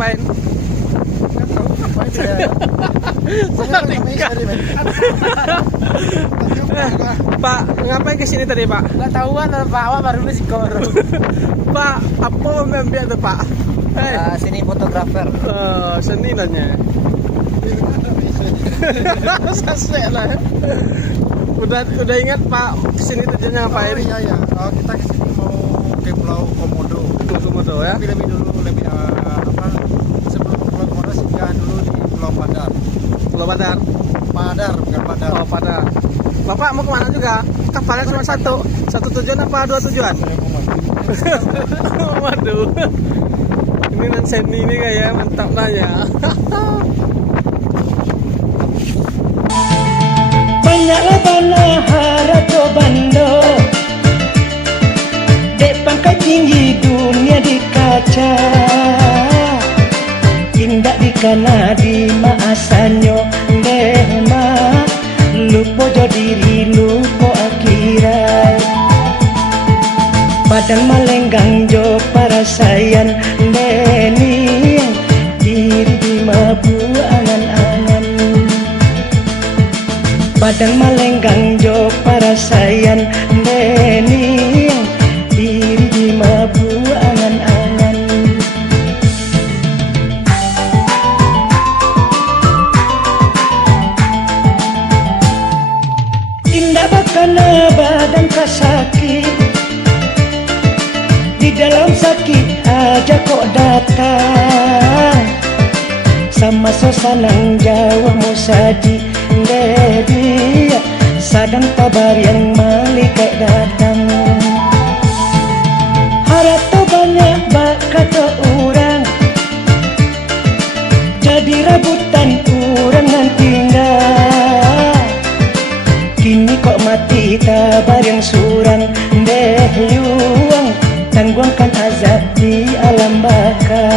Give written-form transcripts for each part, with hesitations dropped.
ngapain? Nggak tahu ngapain dia. Salah tingkah. Pak, ngapain kesini tadi Pak? Nggak tahuan Pak, awak baru sih koro. Pak, apa membiak tuh Pak? Sini fotografer. Seni nanya. Sasek lah. Udah ingat Pak kesini tujuannya ngapain? Oh, iya. Kita kesini mau ke Pulau Komodo. Komodo ya? Lebih dulu sebelum Pulau Komodo singgah dulu di Pulau Padar. Pulau Padar. Padar bukan Padar. Oh Padar. Bapak mau kemana juga? Kapalnya cuma satu tujuan apa dua tujuan? Waduh. Ini nan seni ini kayak mantap lah ya. Banyaklah banahara to bando, dek pangkat tinggi dunia di kaca, indah di kana di maasanyo dema, lupo jo diri lupo akhirat, padang malenggang jo para sayan deni, diri di mabu angan-angan. Padang malenggang jo para sayan deni, diri di mabu angan-angan. Indah bakana badan kasakit, di dalam sakit aja kok datang, sama sosanang Jawa musadi dedi, sadang tabar yang malikai datang. Harap to banyak bakata orang, jadi rabutan orang nanti nggak. Kini kok mati tabar yang surang deh yuang, tangguangkan azab di alam baka.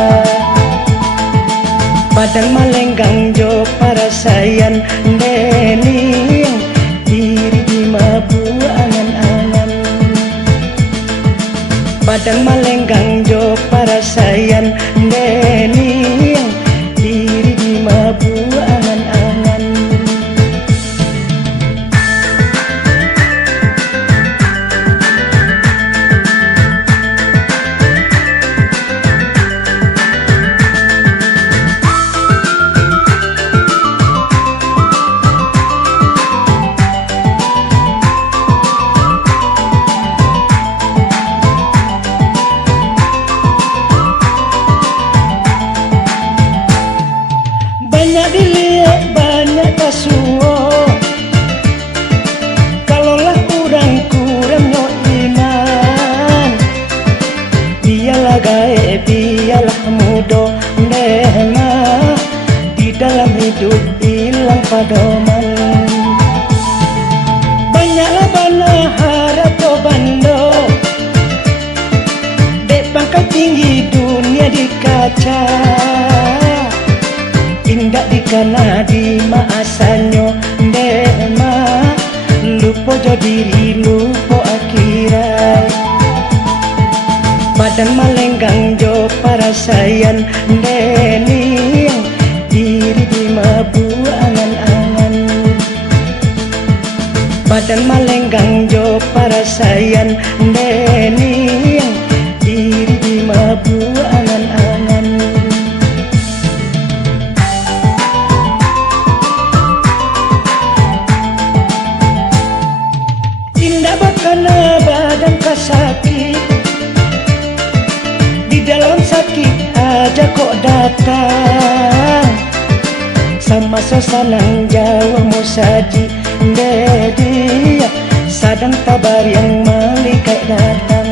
Padang malenggang jo para sayan deni, diri di mabu angan-angan. Padang malenggang jo para sayan deni, diri di mabu angan-angan. Banyak dilihat, banyak kasuo, kalaulah kurang no iman, biarlah gaib, biarlah mudo nema, di dalam hidup hilang padoman. Banyaklah banahara to bando, dek pangkat tinggi dunia di kaca, indah di kana di maasanyo dema, lupo jo diri lupo akhirat. Padang malenggang jo para sayan deni, diri di mabu angan-angan. Padang malenggang jo para sayan deni, diri di mabu angan-angan. Indah bakana badan kasakit, di dalam sakit aja kok datang, sama sosanang Jawa musadi dedi, sadang tabar yang malikai datang.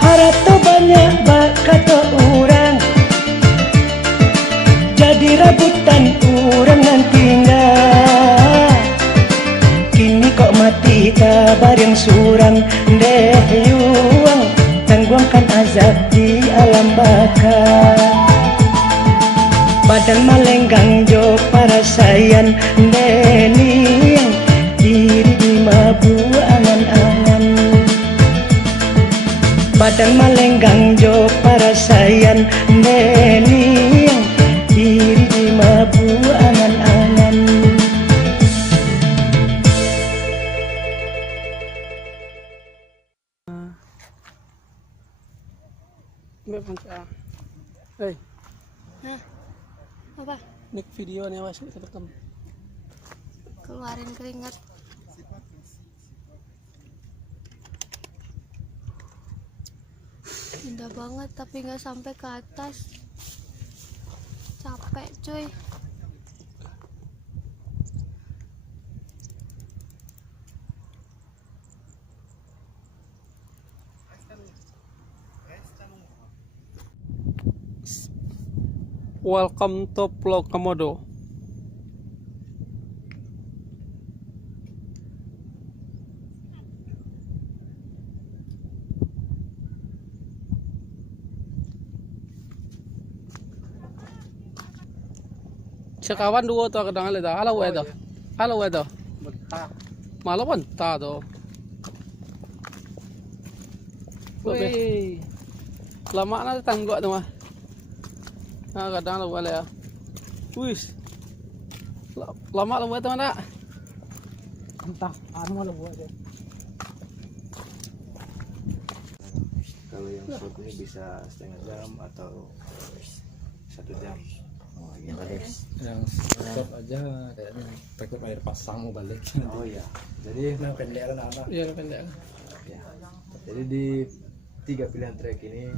Harap to banyak bakata orang, jadi rabutan orang nanti nggak. Kini kok mati tabar yang surang deh yuang, tangguangkan azab di alam baka. Padang malenggang jo para sayan deni, diri di mabu angan-angan. Badan melenggang jo para sayan Neni iri di mabu angan-angan. Mbak panca. Hei, Hah? Apa? nik video nih awas kita rekam. Keluarin keringat. Indah banget tapi nggak sampai ke atas. Capek cuy. Welcome to Pulau Komodo. Sekawan dua tuh kadang ada, halo wedo, malah banta tuh. Wih, lama nanti tanggok tuh mah. Nah, kadang lu boleh ya. Wis, lama lu buat mana? Entah, anu lu buat deh. Kalau yang short ini bisa setengah jam atau 1 jam. Oh iya guys. Yang stop aja kayaknya takut air pasang mau balik. Oh iya. Jadi Pendek kan anak. Iya pendek. ya. Jadi di 3 pilihan trek ini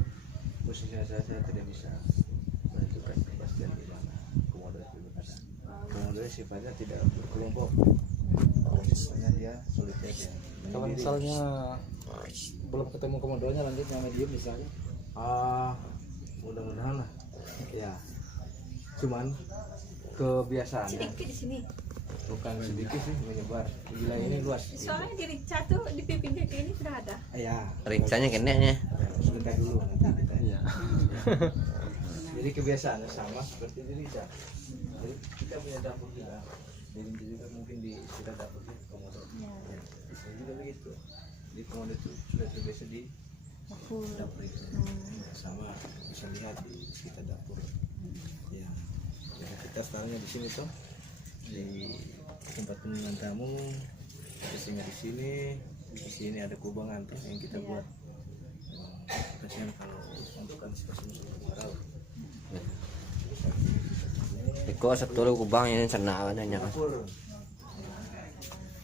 khususnya saya tidak bisa menentukan kepastian di mana komodo itu berada. Komodo sifatnya tidak berkelompok. Sifatnya dia soliter ya. Kalau misalnya belum ketemu komodonya lanjutnya medium misalnya. Mudah-mudahan lah. Ya. Cuman kebiasaan Sedikit di sini. bukan sedikit sih menyebar. Wilayah ini luas. Soalnya di Rica tuh di pimpin kaki ini sudah ada. Ya. Rincanya keneknya. Sebentar dulu nanti kita. Iya. Jadi kebiasaannya sama seperti di Rica. Jadi kita punya dapur juga. Jadi juga mungkin di sekitar dapur di komodo. Ya. Di sini juga begitu. Di komodo itu sudah terbiasa di dapur itu. Ya, sama bisa lihat di sekitar dapur. Ya. Jadi kita sekarangnya di sini tuh di tempat penimbunan tamu. Biasanya di sini ada kubangan tuh yang kita buat. Kasihan kalau untuk antisipasi musuh kemarau. Iko satu lu kubang ini sana adanya kan. Dapur.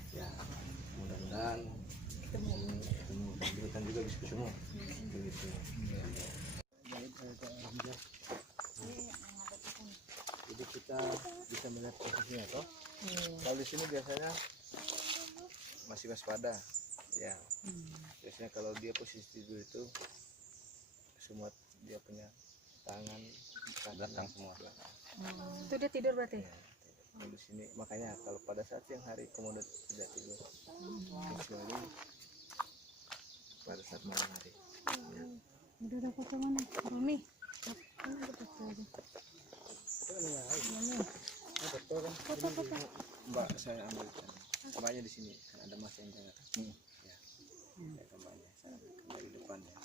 Ya, mudah-mudahan ketemu juga bisa semua. Begitu. Jadi kita bisa melihat posisinya toh. Kalau di sini biasanya masih waspada. Ya. Biasanya kalau dia posisi tidur itu semua dia punya tangan belakang semua. Itu dia tidur berarti. Di sini makanya kalau pada saat siang hari komodo tidak tidur kecuali pada saat malam hari. Udah foto mana? Rumi. Mbak saya ambilkan kembalinya di sini kan ada mas yang jaga. Ya. Kembalinya saya ambil kembali depan ya.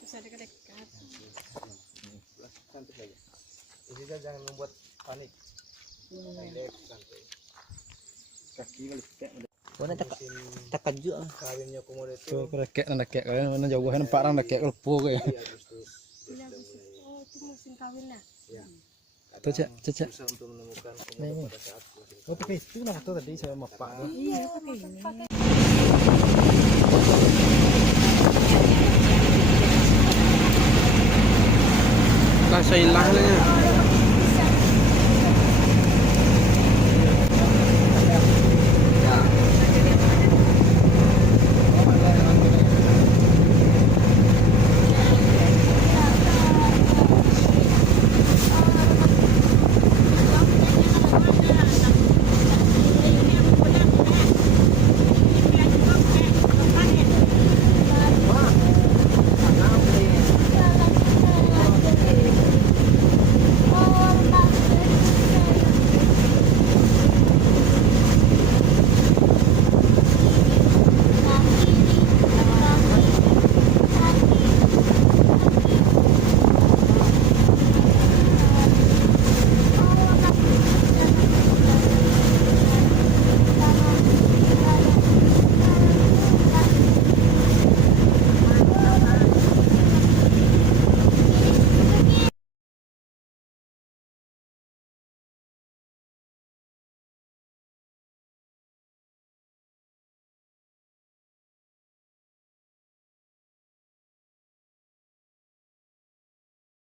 Bisa dekat-dekat. Santai saja. Jadi jangan membuat panik. Relax, santai. Kaki balik kayak Mana tak kaju ah. kawinnya komodo itu Tuh rekek kan mana jauh kan parang rekek lepo kayak. di Agustus. Oh, itu musim kawinnya. Ya. Tuh cek. Susah untuk menemukan komodo pada saat musim. Oh pakai itu nah tuh tadi saya mapak tuh. Iya, pakai. Lah saya hilang lah.